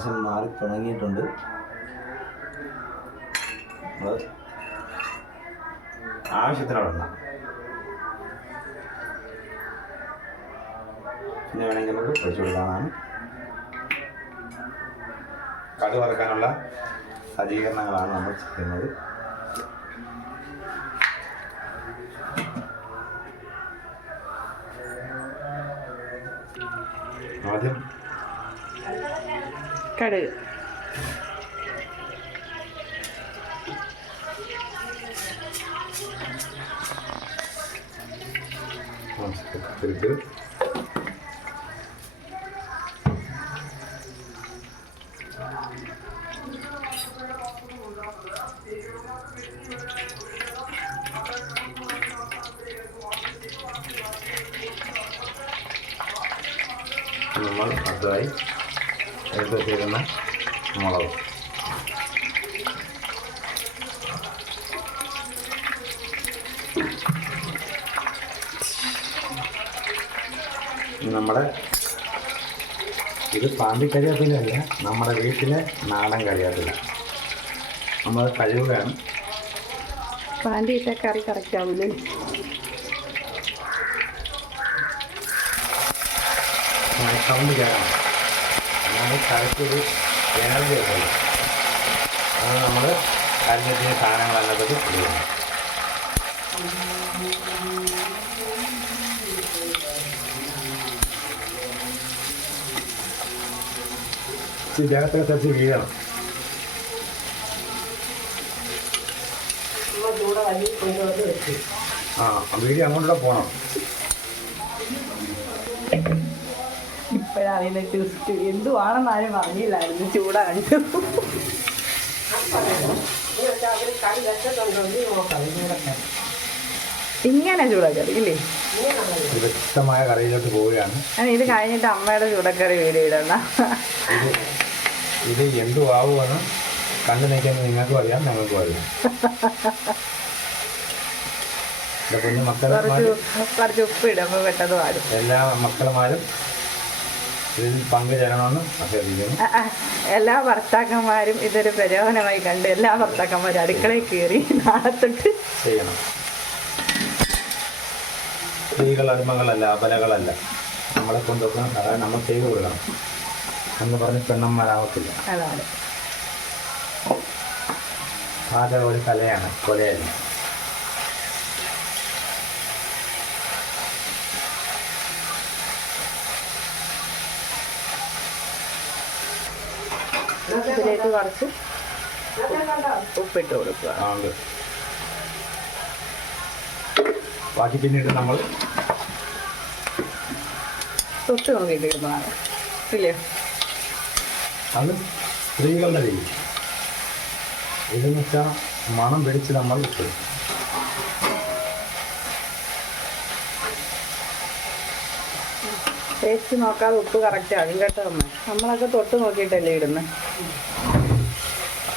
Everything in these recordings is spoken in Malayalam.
ഏകദേശം മാറി തുടങ്ങിയിട്ടുണ്ട്. ആവശ്യത്തിനുള്ള എണ്ണ പിന്നെ വേണമെങ്കിൽ നമുക്ക് ഒഴിച്ചു കൊടുക്കാനാണ്. കടു വറക്കാനുള്ള സജ്ജീകരണങ്ങളാണ് നമ്മൾ ചെയ്യുന്നത്. ആദ്യം കടുക്, ഇട്ട് നമ്മൾ അടുത്തതായി എടുത്ത് വെച്ചിരുന്ന മുളക്, നമ്മുടെ ഇത് പാണ്ടി കരിയാപ്പിലല്ല, നമ്മുടെ വീട്ടിലെ നാടൻ കരിയാപ്പില. നമ്മൾ കഴിവുകയാണ്. പാണ്ടി ഇട്ട കറി കറക്റ്റ് ആവില്ലേ? സൗണ്ട് കേൾക്കണം. നമ്മൾ കരയ്ക്കൊരു എനർജി വെക്കണം. അത് നമ്മൾ കരിഞ്ഞത്തിന് സാധനങ്ങൾ അതിനകത്ത് ഇടുകയാണ്. ദേഹത്തൊക്കെ തെറിച്ച് വീഴണം. വീഡിയോ അങ്ങോട്ടൂടെ പോകണം. ഇപ്പോഴറിയുന്ന ട്വിസ്റ്റ് എന്തുവാണെന്ന് ആരും പറഞ്ഞില്ലായിരുന്നു. ചൂടാണിച്ചു. ഇങ്ങനെ ചൂടക്കറി ഇല്ലേ? വ്യക്തമായ കറിയിലോട്ട് പോവുകയാണ്. ഇത് കഴിഞ്ഞിട്ട് അമ്മയുടെ ചൂടക്കറി വീഡിയോ ഇടുന്ന. ഇത് എന്തു ആവുമെന്ന് കണ്ടു നിൽക്കുന്നത് നിങ്ങൾക്കും അറിയാം, ഞങ്ങൾക്കും അറിയാം. കുഞ്ഞു കുറച്ച് ഉപ്പ് ഇടുമ്പോ പെട്ടത് വാരും. എല്ലാ മക്കളുമാരും ഇതിൽ പങ്കുചേരണമെന്ന് അഭ്യർത്ഥിക്കുന്നു. എല്ലാ ഭർത്താക്കന്മാരും ഇതൊരു പ്രചോദനമായി കണ്ട് എല്ലാ ഭർത്താക്കന്മാരും അടുക്കളയിൽ കയറി നാളെ തൊട്ട് ചെയ്യണം. സ്ത്രീകൾ അടിമകളല്ല, അബലകളല്ല. നമ്മളെ കൊണ്ടൊക്കെ അതായത് നമ്മൾ ചെയ്തു കൊടുക്കണം എന്ന് പറഞ്ഞ് പെണ്ണന്മാരാവത്തില്ല. അതാണ് പാചകം ഒരു കലയാണ്, കൊലയല്ല. ഇതിലേക്ക് കുറച്ച് ഉപ്പിട്ട് കൊടുക്കുക. ബാക്കി പിന്നീട് നമ്മൾ തൊട്ട് നോക്കിയിട്ട് ഇടുന്നതാണ് ഇല്ലേ? അത് സ്ത്രീകളുടെ രീതി. ഇതെന്ന് വെച്ചാൽ മണം പിടിച്ച് നമ്മൾ ഇട്ടു. ടേസ്റ്റ് നോക്കാതെ ഉപ്പ് കറക്റ്റ് ആകും കേട്ടോ അമ്മ. നമ്മളൊക്കെ തൊട്ട് നോക്കിയിട്ടല്ലേ ഇടുന്നത്.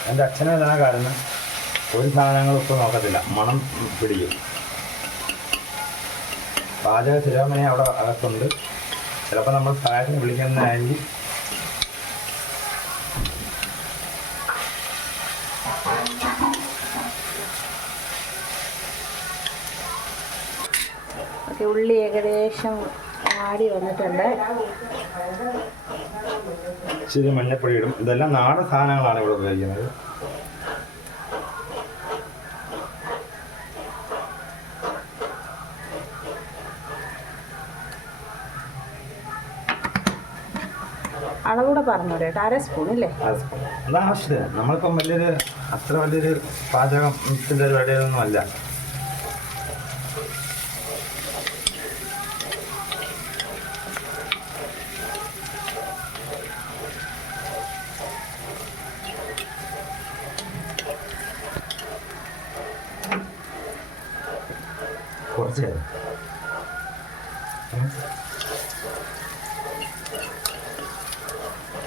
എൻ്റെ അച്ഛനും ഇതാണ് കാരണം. ഒരു സാധനങ്ങൾ ഉപ്പ് നോക്കത്തില്ല, മണം പിടിക്കും. പാചക ശിരോമണി അവിടെ അകത്തുണ്ട്. ചിലപ്പോൾ നമ്മൾ സഹായത്തിന് വിളിക്കുന്നതായിരിക്കും. ഓക്കെ, ഉള്ളി ഏകദേശം ആടി വന്നിട്ടുണ്ട്. ഇച്ചിരി മഞ്ഞപ്പൊടി ഇടും. ഇതെല്ലാം നാടൻ സാധനങ്ങളാണ് ഇവിടെ ഉപയോഗിക്കുന്നത്. അളവൂടെ പറഞ്ഞൂടെ? 1/2 സ്പൂൺ ഇല്ലേ? അത് ആവശ്യത്തിന്. നമ്മളിപ്പം അത്ര വലിയൊരു പാചകത്തിൻ്റെ ഒരു ഇടയിലൊന്നും അല്ല. കുറച്ച്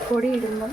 പൊടി ഇടുമ്പം